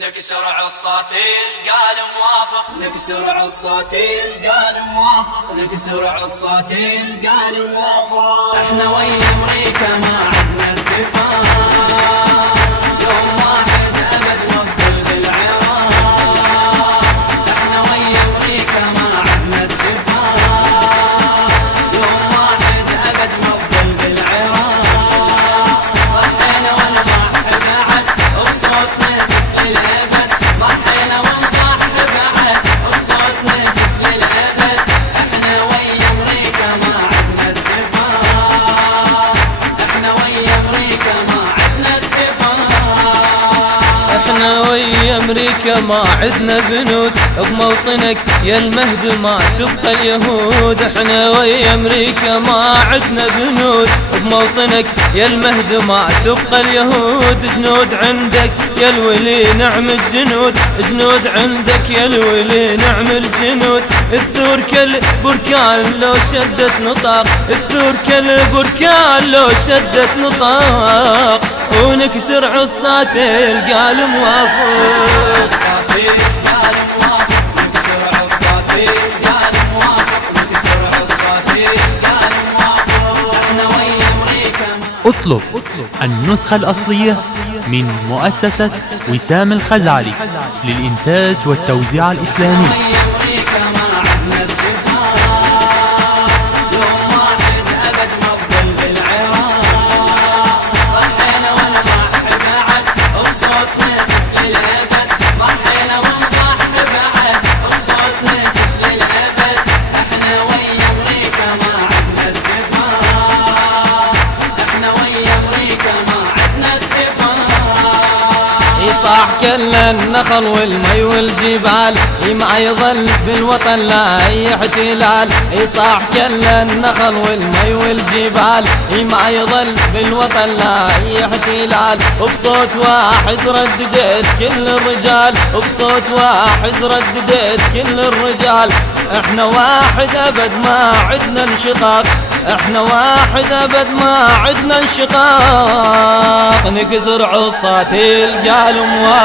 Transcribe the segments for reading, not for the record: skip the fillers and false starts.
نكسر عصاتين قال موافق، نكسر عصاتين قال موافق، نكسر عصاتين قال موافق. احنا ويا امريكا ما عدنا اتفاق، يوم واحد ابد نفضل بالعراق. احنا ويا امريكا ما عدنا اتفاق، يوم واحد ابد نفضل بالعراق. ضحينا ونضحي بعد بصوتنا للأبد، ضحينا ونضحي بعد بصوتنا للأبد. احنا ويا امريكا ما عدنا اتفاق، احنا ويا امريكا ما عدنا اتفاق. احنا ويا امريكا ما عدنا بنود، بموطنك يا المهد ما تبقى اليهود. احنا ويا امريكا ما عدنا بنود، بموطنك يا المهد ما تبقى اليهود. جنود عندك يا الولي نعم الجنود، جنود عندك يا الولي نعم الجنود. الثور كالبركان لو شدت نطاق، الثور كالبركان لو شدت نطاق. ونكسر عصاتي قال موافق، اطلب النسخة الأصلية من مؤسسة وسام الخزعلي للإنتاج والتوزيع الإسلامي. صاح كل النخل والمي والجبال، ما يظل بالوطن لا اي احتلال. صاح كل النخل والمي والجبال، ما يظل بالوطن لا اي احتلال. وبصوت واحد رددت كل الرجال، وبصوت واحد رددت كل الرجال. احنا واحد ابد ما عدنا انشقاق، احنا واحد ابد ما عدنا انشقاق. نكسر عصاتي قال موافق،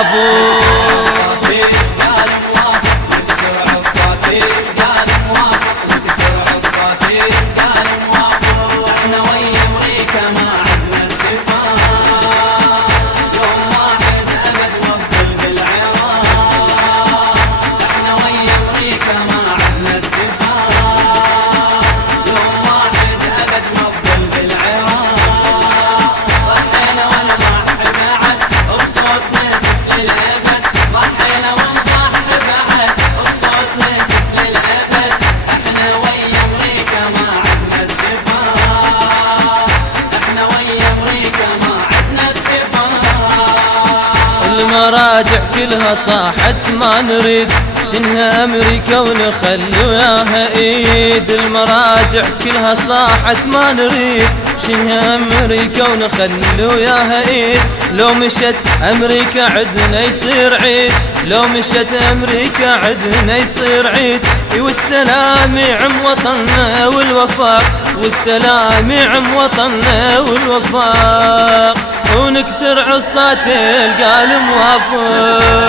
المراجع كلها صاحت ما نريد شنها امريكا ونخلي وياها ايد. المراجع كلها صاحت ما نريد شنها امريكا ونخلي وياها ايد. لو مشت امريكا عدنا يصير عيد، لو مشت امريكا عدنا يصير عيد. والسلام يعم وطننا والوفاق، والسلام يعم وطننا والوفاق. ونكسر عصاتي قال موافق.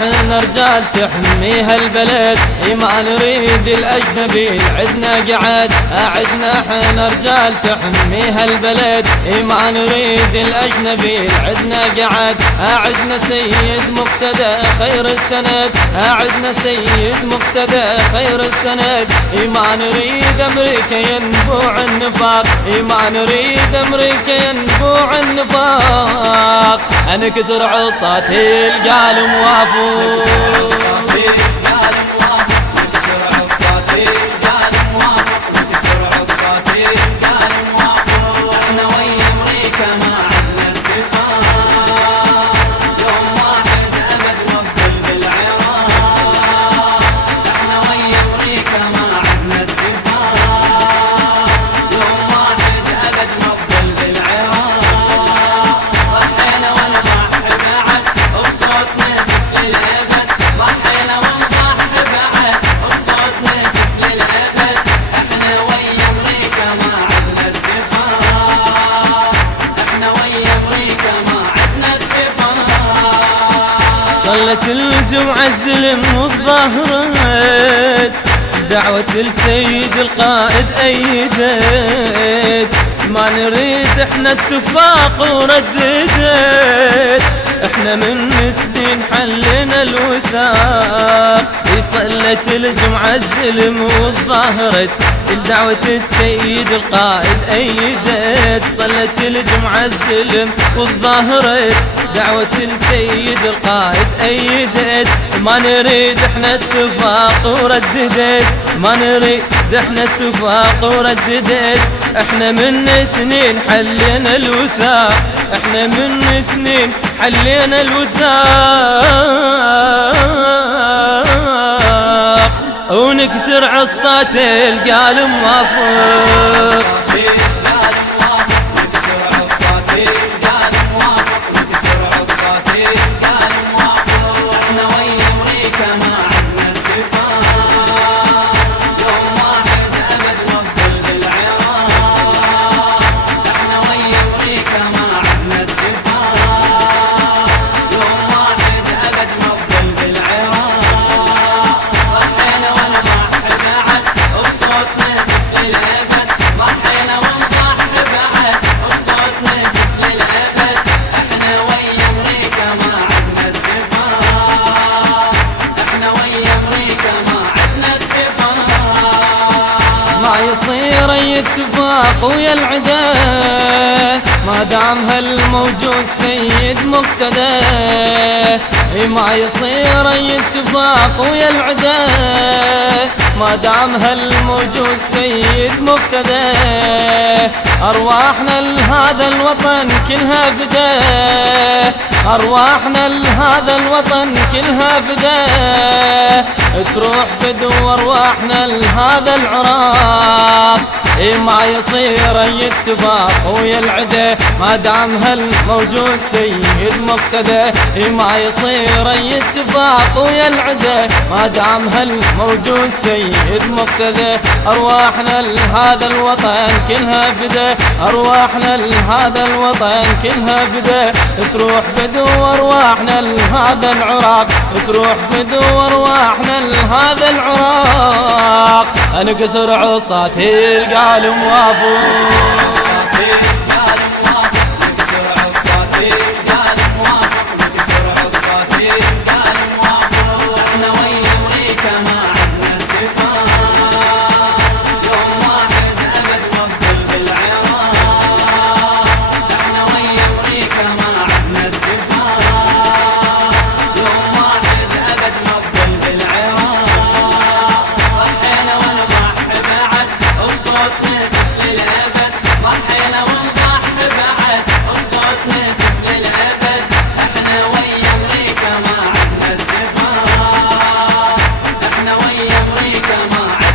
احنا رجال تحميها البلد، ما نريد الاجنبي عدنا قعد. عدنا احنا رجال تحميها البلد، ما نريد الاجنبي عدنا قعد. عدنا سيد مقتدى خير السند، عدنا سيد مقتدى خير السند. ما نريد امريكا ينبوع النفاق، ما نريد امريكا ينبوع النفاق. انكسر عصاتي قال موافق. صلت الجمعة الزلم والظهرت دعوة السيد القائد أيدت ما نريد احنا اتفاق ورددت احنا من سنين حلنا الوثاق صلت الجمعة الزلم والظهرت دعوة السيد القائد أيدت صلت الجمعة الزلم والظهرت دعوة السيد القائد أيدت ما نريد احنا اتفاق ورددت ما نريد احنا اتفاق ورددت احنا من سنين حلينا الوثاق احنا من سنين حلينا الوثاق ونكسر عصات القال موافق يصير اي اتفاق ويا العدا ما دام هالموجود سيد مقتدى ما يصير اي اتفاق ويا العدا ما دام هالموجود سيد مقتدى ارواحنا لهذا الوطن كلها فداه ارواحنا لهذا الوطن كلها فداه تروح فدو ارواحنا لهذا العراق ما يصير اي اتفاق ويا العدا ما دام هالموجود سيد مقتدى ما يصير اي اتفاق ويا العدا ما دام هالموجود سيد مقتدى ارواحنا لهذا الوطن كلها فدا ارواحنا لهذا الوطن كلها فدا تروح فدو ارواحنا لهذا العراق تروح فدو ارواحنا لهذا العراق انكسر عصاتي القال موافق أمريكا ما